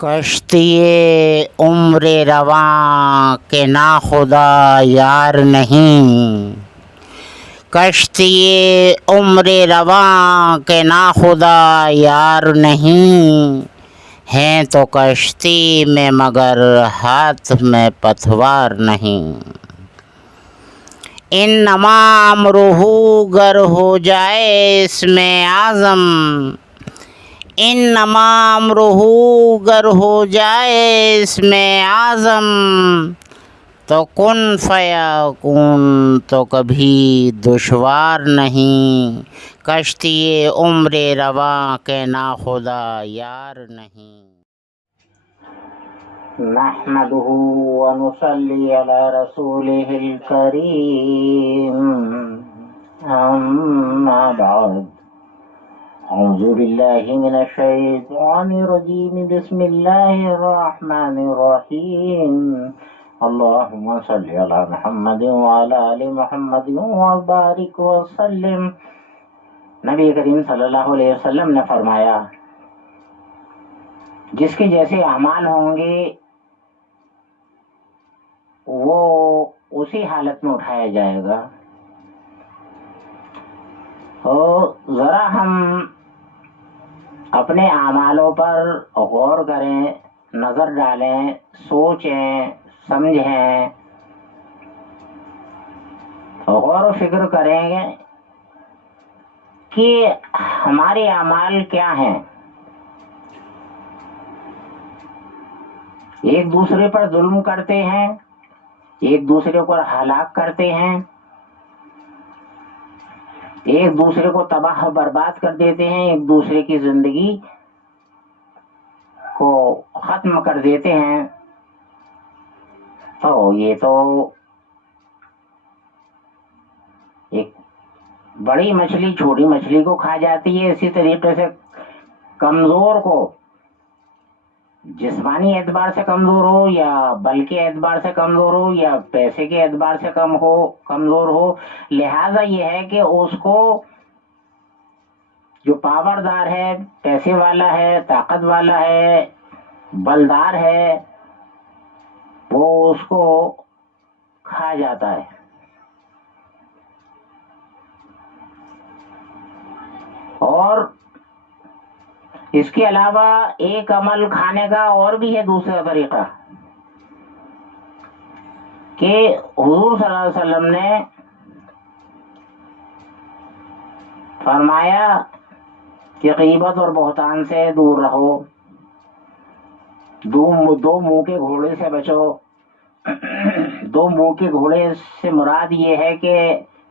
کشتی عمر رواں کے ناخدا یار نہیں، کشتی عمر رواں کے ناخدا یار نہیں، ہیں تو کشتی میں مگر ہاتھ میں پتوار نہیں۔ انما امرہ گر ہو جائے اس میں اعظم، انما امرہ گر ہو جائے اس میں اعظم، تو کن فیکون تو کبھی دشوار نہیں، کشتی عمر رواں کے ناخدا یار نہیں۔ نحمدہ ونصلی علی رسولہ الکریم، اما بعد، اعوذ باللہ من الشیطان الرجیم، بسم اللہ الرحمن الرحیم، اللہم صلی علی محمد وعلی آل محمد وبارک وسلم۔ نبی کریم صلی اللہ علیہ وسلم نے فرمایا، جس کے جیسے اعمال ہوں گے وہ اسی حالت میں اٹھایا جائے گا۔ تو ذرا ہم اپنے اعمالوں پر غور کریں، نظر ڈالیں، سوچیں، سمجھیں، غور و فکر کریں گے کہ ہمارے اعمال کیا ہیں۔ ایک دوسرے پر ظلم کرتے ہیں، ایک دوسرے کو ہلاک کرتے ہیں، ایک دوسرے کو تباہ و برباد کر دیتے ہیں، ایک دوسرے کی زندگی کو ختم کر دیتے ہیں۔ تو یہ تو ایک بڑی مچھلی چھوٹی مچھلی کو کھا جاتی ہے، اسی طریقے سے کمزور کو، جسمانی اعتبار سے کمزور ہو یا بل کے اعتبار سے کمزور ہو یا پیسے کے اعتبار سے کمزور ہو، لہذا یہ ہے کہ اس کو جو پاوردار ہے، پیسے والا ہے، طاقت والا ہے، بلدار ہے، وہ اس کو کھا جاتا ہے۔ اور اس کے علاوہ ایک عمل کھانے کا اور بھی ہے دوسرا طریقہ، کہ حضور صلی اللہ علیہ وسلم نے فرمایا کہ غیبت اور بہتان سے دور رہو، دو منہ کے گھوڑے سے بچو۔ دو منہ کے گھوڑے سے مراد یہ ہے کہ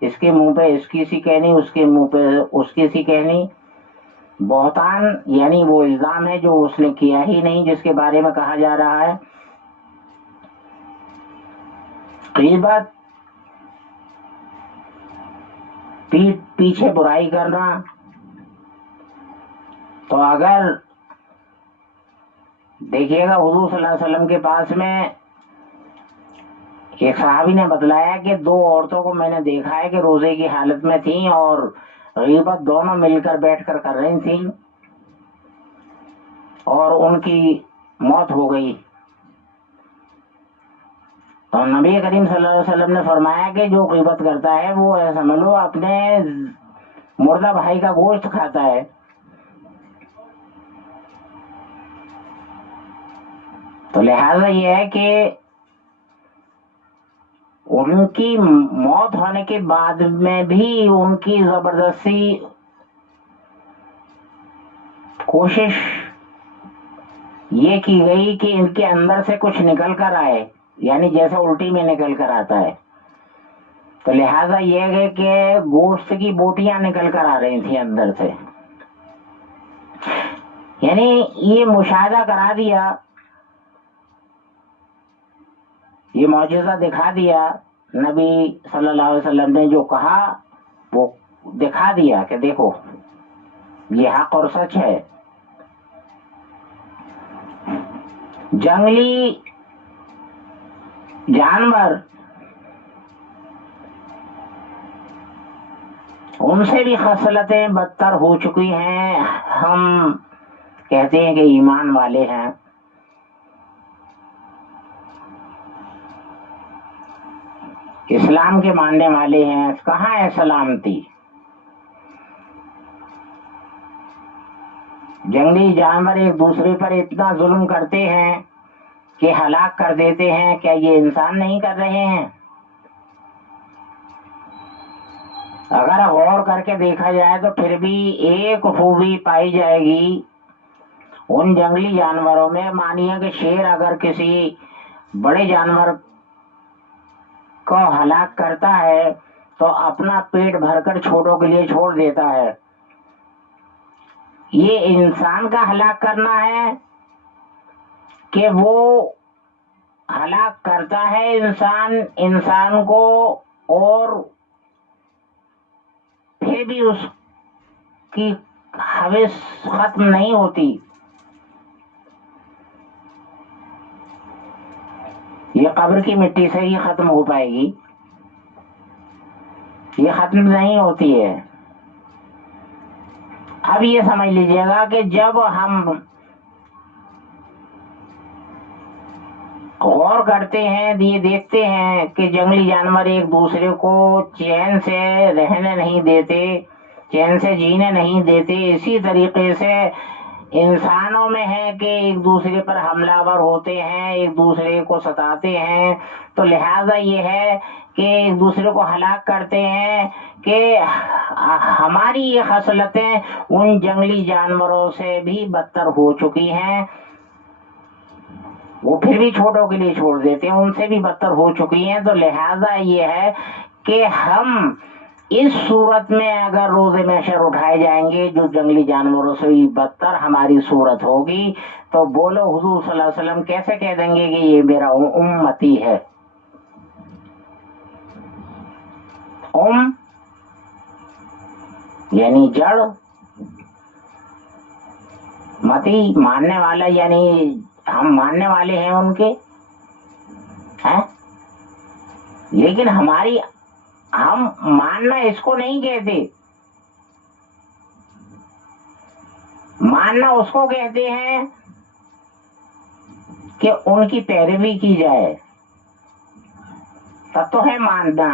اس کے منہ پہ اس کی سی کہنی، اس کے منہ پہ اس کی سی کہنی۔ بہتان یعنی وہ الزام ہے جو اس نے کیا ہی نہیں، جس کے بارے میں کہا جا رہا ہے۔ غیبت پیٹھ پیچھے برائی کرنا۔ تو اگر دیکھیے گا حضور صلی اللہ علیہ وسلم کے پاس میں ایک صحابی نے بتلایا کہ دو عورتوں کو میں نے دیکھا ہے کہ روزے کی حالت میں تھیں اور غیبت دونوں مل کر بیٹھ کر رہی تھیں اور ان کی موت ہو گئی۔ تو نبی کریم صلی اللہ علیہ وسلم نے فرمایا کہ جو غیبت کرتا ہے وہ ایسا سمجھ لو اپنے مردہ بھائی کا گوشت کھاتا ہے۔ تو لہذا یہ ہے کہ ان کی موت ہونے کے بعد میں بھی ان کی زبردستی کوشش یہ کی گئی کہ ان کے اندر سے کچھ نکل کر آئے، یعنی جیسے الٹی میں نکل کر آتا ہے۔ تو لہذا یہ ہے کہ گوشت کی بوٹیاں نکل کر آ رہی تھیں اندر سے، یعنی یہ مشاہدہ کرا دیا، یہ معجزہ دکھا دیا۔ نبی صلی اللہ علیہ وسلم نے جو کہا وہ دکھا دیا کہ دیکھو یہ حق اور سچ ہے۔ جنگلی جانور ان سے بھی خصلتیں بدتر ہو چکی ہیں۔ ہم کہتے ہیں کہ ایمان والے ہیں، اسلام کے ماننے والے ہیں، کہاں ہے سلامتی؟ جنگلی جانور ایک دوسرے پر اتنا ظلم کرتے ہیں کہ ہلاک کر دیتے ہیں، کیا یہ انسان نہیں کر رہے ہیں؟ اگر غور کر کے دیکھا جائے تو پھر بھی ایک خوبی پائی جائے گی ان جنگلی جانوروں میں، مانیے کہ شیر اگر کسی بڑے جانور کو ہلاک کرتا ہے تو اپنا پیٹ بھر کر چھوٹوں کے لیے چھوڑ دیتا ہے۔ یہ انسان کا ہلاک کرنا ہے کہ وہ ہلاک کرتا ہے انسان کو، اور پھر بھی اس کی حوث ختم نہیں ہوتی۔ یہ قبر کی مٹی سے ہی ختم ہو پائے گی، یہ ختم نہیں ہوتی ہے۔ اب یہ سمجھ لیجئے گا کہ جب ہم غور کرتے ہیں، یہ دیکھتے ہیں کہ جنگلی جانور ایک دوسرے کو چین سے رہنے نہیں دیتے، چین سے جینے نہیں دیتے، اسی طریقے سے انسانوں میں ہے کہ ایک دوسرے پر حملہ ور ہوتے ہیں، ایک دوسرے کو ستاتے ہیں، تو لہذا یہ ہے کہ ایک دوسرے کو ہلاک کرتے ہیں کہ ہماری یہ خصلتیں ان جنگلی جانوروں سے بھی بدتر ہو چکی ہیں، وہ پھر بھی چھوٹوں کے لیے چھوڑ دیتے ہیں، ان سے بھی بدتر ہو چکی ہیں۔ تو لہذا یہ ہے کہ ہم اس صورت میں اگر روز محشر اٹھائے جائیں گے جو جنگلی جانوروں سے بھی بدتر ہماری صورت ہوگی، تو بولو حضور صلی اللہ علیہ وسلم کیسے کہہ دیں گے کہ یہ میرا امتی ہے؟ یعنی جڑ، متی ماننے والا، یعنی ہم ماننے والے ہیں ان کے ہیں، لیکن ہم ماننا اس کو نہیں کہتے، ماننا اس کو کہتے ہیں کہ ان کی پیروی کی جائے، تب تو ہے ماننا۔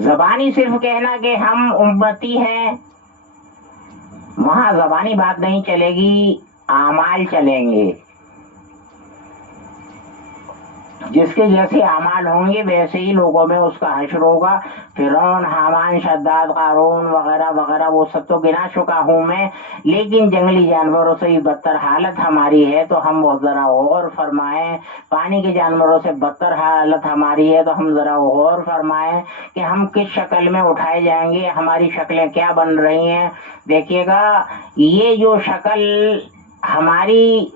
زبانی صرف کہنا کہ ہم امتی ہیں، وہاں زبانی بات نہیں چلے گی، اعمال چلیں گے، جس کے جیسے اعمال ہوں گے ویسے ہی لوگوں میں اس کا حشر ہوگا۔ فرعون، حامان، شداد، قارون وغیرہ وغیرہ وہ سب تو گنا چکا ہوں میں، لیکن جنگلی جانوروں سے بھی بدتر حالت ہماری ہے، تو ہم ذرا غور فرمائیں۔ پانی کے جانوروں سے بدتر حالت ہماری ہے، تو ہم ذرا غور فرمائیں کہ ہم کس شکل میں اٹھائے جائیں گے، ہماری شکلیں کیا بن رہی ہیں۔ دیکھیے گا یہ جو شکل ہماری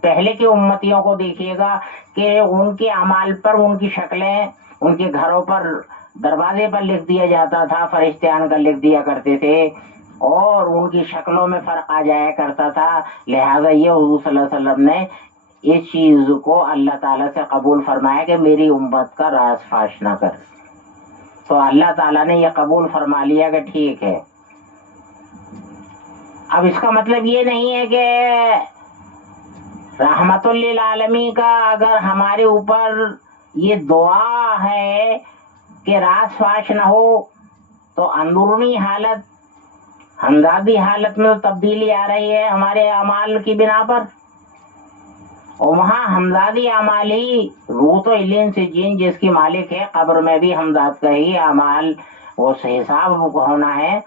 پہلے کے امتیوں کو دیکھیے گا کہ ان کے اعمال پر ان کی شکلیں ان کے گھروں پر دروازے پر لکھ دیا جاتا تھا، فرشتے آن کر لکھ دیا کرتے تھے، اور ان کی شکلوں میں فرق آ جایا کرتا تھا۔ لہذا یہ حضور صلی اللہ علیہ وسلم نے اس چیز کو اللہ تعالیٰ سے قبول فرمایا کہ میری امت کا راز فاش نہ کر، تو اللہ تعالیٰ نے یہ قبول فرما لیا کہ ٹھیک ہے۔ اب اس کا مطلب یہ نہیں ہے کہ رحمت للعالمین کا اگر ہمارے اوپر یہ دعا ہے کہ راز فاش نہ ہو، تو اندرونی حالت، ہمدردی حالت میں تبدیلی آ رہی ہے ہمارے اعمال کی بنا پر، اور وہاں ہمدردی اعمال ہی روح تو علین سے جین جس کی مالک ہے، قبر میں بھی ہمدرد کا ہی اعمال اس حساب ہونا ہے،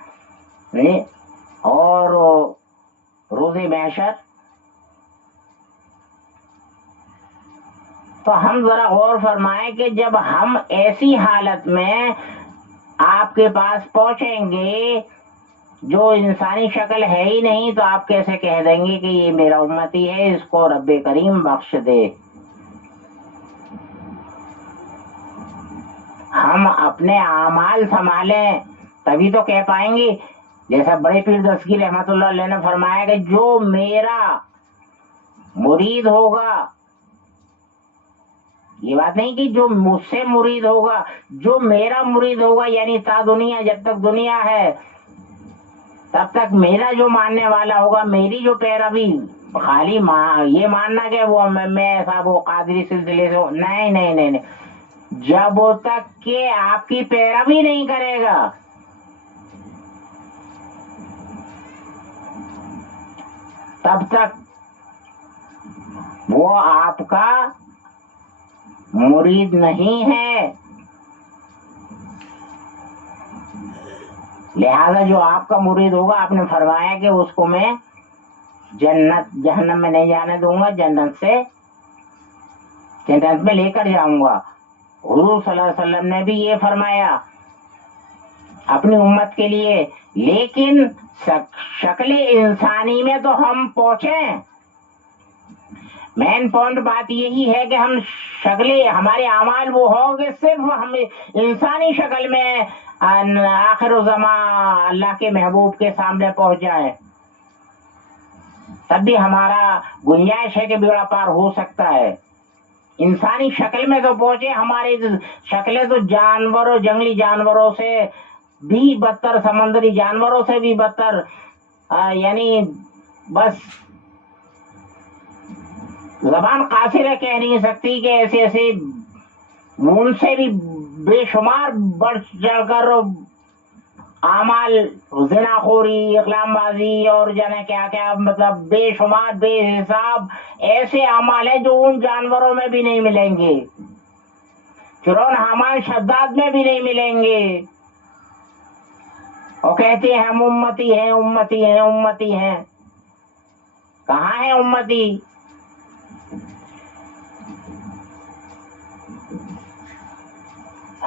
اور روز محشر۔ تو ہم ذرا غور فرمائیں کہ جب ہم ایسی حالت میں آپ کے پاس پہنچیں گے جو انسانی شکل ہے ہی نہیں، تو آپ کیسے کہہ دیں گے کہ یہ میرا امتی ہے، اس کو رب کریم بخش دے۔ ہم اپنے اعمال سنبھالیں تبھی تو کہہ پائیں گے، جیسا بڑے پیر دستگیر رحمت اللہ علیہ نے فرمایا کہ جو میرا مرید ہوگا، یہ بات نہیں کہ جو مجھ سے مرید ہوگا، جو میرا مرید ہوگا، یعنی تا دنیا، جب تک دنیا ہے تب تک میرا جو ماننے والا ہوگا، میری جو پیروی، خالی یہ ماننا کہ وہ میں ایسا وہ قادری سلسلے سے نہیں نہیں نہیں نہیں، جب تک کہ آپ کی پیروی نہیں کرے گا، تب تک وہ آپ کا مرید نہیں ہے۔ لہذا جو آپ کا مرید ہوگا، آپ نے فرمایا کہ اس کو میں جنت جہنم میں نہیں جانے دوں گا، جنت میں لے کر جاؤں گا۔ حضور صلی اللہ علیہ وسلم نے بھی یہ فرمایا اپنی امت کے لیے، لیکن شکل انسانی میں تو ہم پہنچے۔ مین پوائنٹ بات یہی ہے کہ ہم ہمارے اعمال وہ ہو کہ صرف ہم انسانی شکل میں آخر الزمان اللہ کے محبوب کے سامنے پہنچ جائیں، تب بھی ہمارا گنجائش ہے کہ بیڑا پار ہو سکتا ہے۔ انسانی شکل میں تو پہنچے، ہماری شکلیں تو جانوروں، جنگلی جانوروں سے بھی بدتر، سمندری جانوروں سے بھی بدتر، یعنی بس زبان قاصر ہے، کہہ نہیں سکتی کہ ایسے ایسے ان سے بھی بے شمار بڑھ چڑھ کر اعمال، زنا خوری، اقلام بازی اور جانے کیا کیا، مطلب بے شمار بے حساب ایسے اعمال ہیں جو ان جانوروں میں بھی نہیں ملیں گے، فرعون حامان شداد میں بھی نہیں ملیں گے۔ اور کہتے ہیں ہم امتی ہیں، امتی ہیں، امتی ہیں۔ کہاں ہے امتی؟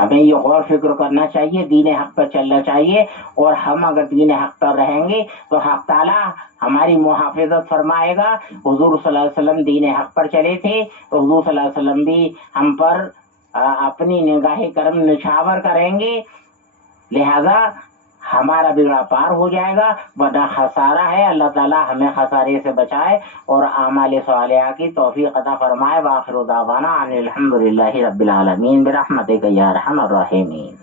ہمیں یہ غور فکر کرنا چاہیے، دین حق پر چلنا چاہیے، اور ہم اگر دین حق پر رہیں گے تو حق تعالیٰ ہماری محافظت فرمائے گا۔ حضور صلی اللہ علیہ وسلم دین حق پر چلے تھے، تو حضور صلی اللہ علیہ وسلم بھی ہم پر اپنی نگاہ کرم نچھاور کریں گے، لہذا ہمارا بیڑا پار ہو جائے گا، ورنہ خسارہ ہے۔ اللہ تعالیٰ ہمیں خسارے سے بچائے اور اعمال صالحہ کی توفیق عطا فرمائے۔ وآخر دعوانا ان الحمد للہ رب العالمین برحمتک یا ارحم الراحمین۔